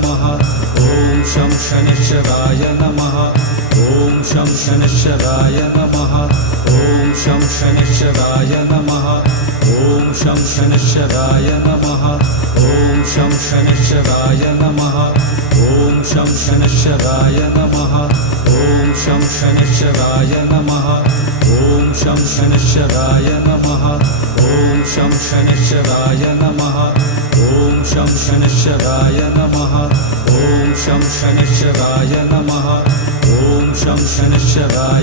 नमः ॐ शं शनिश्चराय नमः ॐ शं शनिश्चराय नमः ॐ शं शनिश्चराय नमः ॐ शं शनिश्चराय नमः ॐ शं शनिश्चराय नमः ॐ शं शनिश्चराय नमः ॐ शं शनिश्चराय नमः ॐ शं शनिश्चराय नमः ॐ शं शनिश्चराय नमः ॐ शं शनिश्चराय नमः ॐ शं शनिश्चराय नमः ॐ शं शनिश्चराय